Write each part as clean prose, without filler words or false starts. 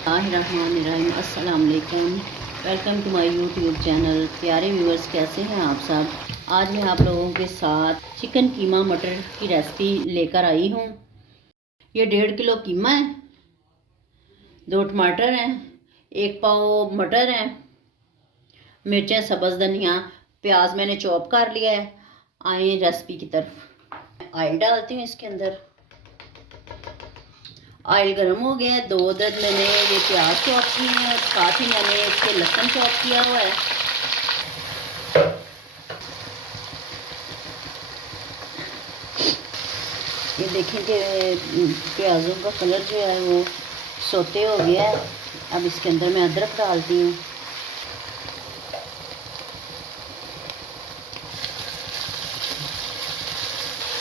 बिस्मिल्लाहिर्रहमानिर्रहीम। अस्सलाम वालेकुम। Welcome to my YouTube channel. प्यारे व्यूअर्स, कैसे हैं आप सब। आज मैं आप लोगों के साथ चिकन कीमा मटर की रेसिपी लेकर आई हूँ। ये 1.5 किलो कीमा है, 2 टमाटर हैं, 1 पाव मटर है, मिर्चें, सब्ज़ धनिया, प्याज मैंने चॉप कर लिया है। आए रेसिपी की तरफ। ऑयल डालती हूँ इसके अंदर। ऑयल गर्म हो गया है। 2 अदद मैंने ये प्याज चॉप किए हैं और साथ ही मैंने इसके लहसुन चॉप किया हुआ है। ये देखें कि प्याज़ों का कलर जो है वो सोते हो गया है। अब इसके अंदर मैं अदरक डालती हूँ।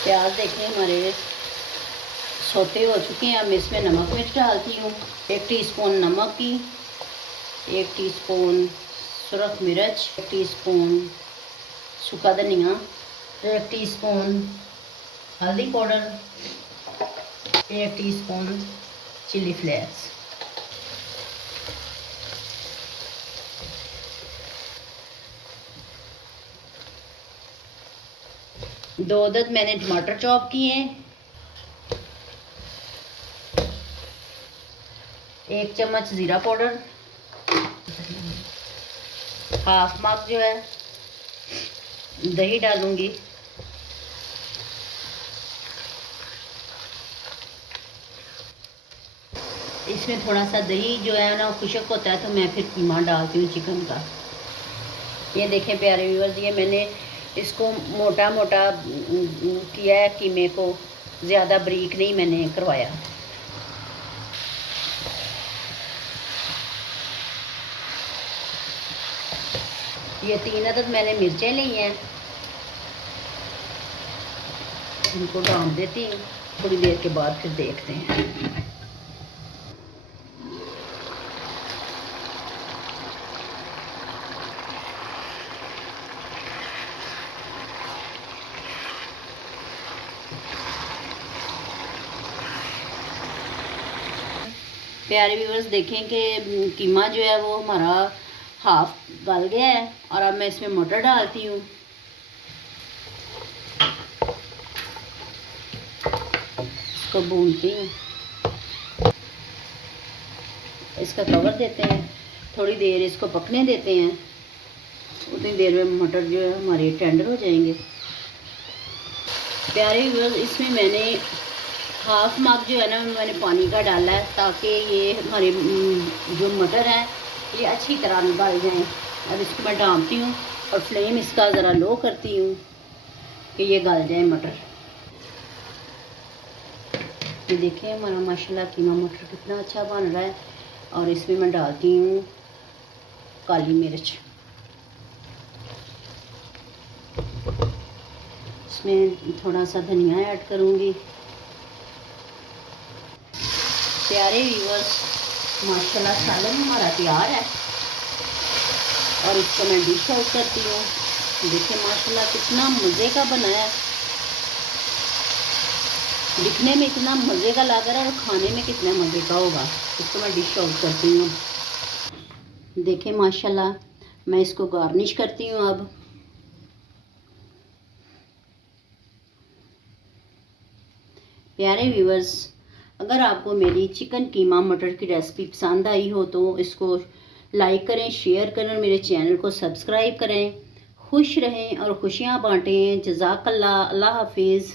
प्याज देखें हमारे सोते हो चुके हैं। अब इसमें नमक मिर्च डालती हूँ। 1 टीस्पून नमक की, 1 टीस्पून सुरख मिर्च, 1 टीस्पून सूखा धनिया, 1 टीस्पून हल्दी पाउडर, 1 टीस्पून चिली फ्लेक्स। दो अदद मैंने टमाटर चॉप किए हैं। 1 चम्मच ज़ीरा पाउडर, हाफ मग जो है दही डालूंगी। इसमें थोड़ा सा दही जो है ना खुशक होता है तो मैं फिर कीमा डालती हूँ चिकन का। ये देखें प्यारे व्यूअर्स, ये मैंने इसको मोटा मोटा किया है कीमे को, ज़्यादा बारीक नहीं मैंने करवाया। ये 3 अदद मैंने मिर्चें ली हैं, इनको डाल देती हूँ। थोड़ी देर के बाद फिर देखते हैं। प्यारे व्यूअर्स, देखें कि कीमा जो है वो हमारा हाफ गल गया है और अब मैं इसमें मटर डालती हूँ। इसको भूनती हूँ। इसका कवर देते हैं, थोड़ी देर इसको पकने देते हैं। उतनी देर में मटर जो है हमारे टेंडर हो जाएंगे। प्यारे व्यूअर्स, इसमें मैंने हाफ मग जो है ना मैंने पानी का डाला है ताकि ये हमारे जो मटर है ये अच्छी तरह गल जाएँ। अब इसको मैं डालती हूँ और फ्लेम इसका ज़रा लो करती हूँ कि ये गल जाए मटर। ये देखिए हमारा माशाल्लाह कीमा मटर कितना अच्छा बन रहा है। और इसमें मैं डालती हूँ काली मिर्च। इसमें थोड़ा सा धनिया ऐड करूँगी। प्यारे व्यूअर्स, माशाल्लाह सालन हमारा तैयार है और इसको मैं डिश आउट करती हूँ। देखिए माशाल्लाह कितना मज़े का बना है, दिखने में इतना मज़े का लग रहा है और खाने में कितना मज़े का होगा। इसको मैं डिश आउट करती हूँ। देखें माशाल्लाह, मैं इसको गार्निश करती हूँ। अब प्यारे व्यूअर्स, अगर आपको मेरी चिकन कीमा मटर की रेसिपी पसंद आई हो तो इसको लाइक करें, शेयर करें, मेरे चैनल को सब्सक्राइब करें। खुश रहें और खुशियाँ बांटें। जज़ाकल्लाह। अल्लाह हाफिज़।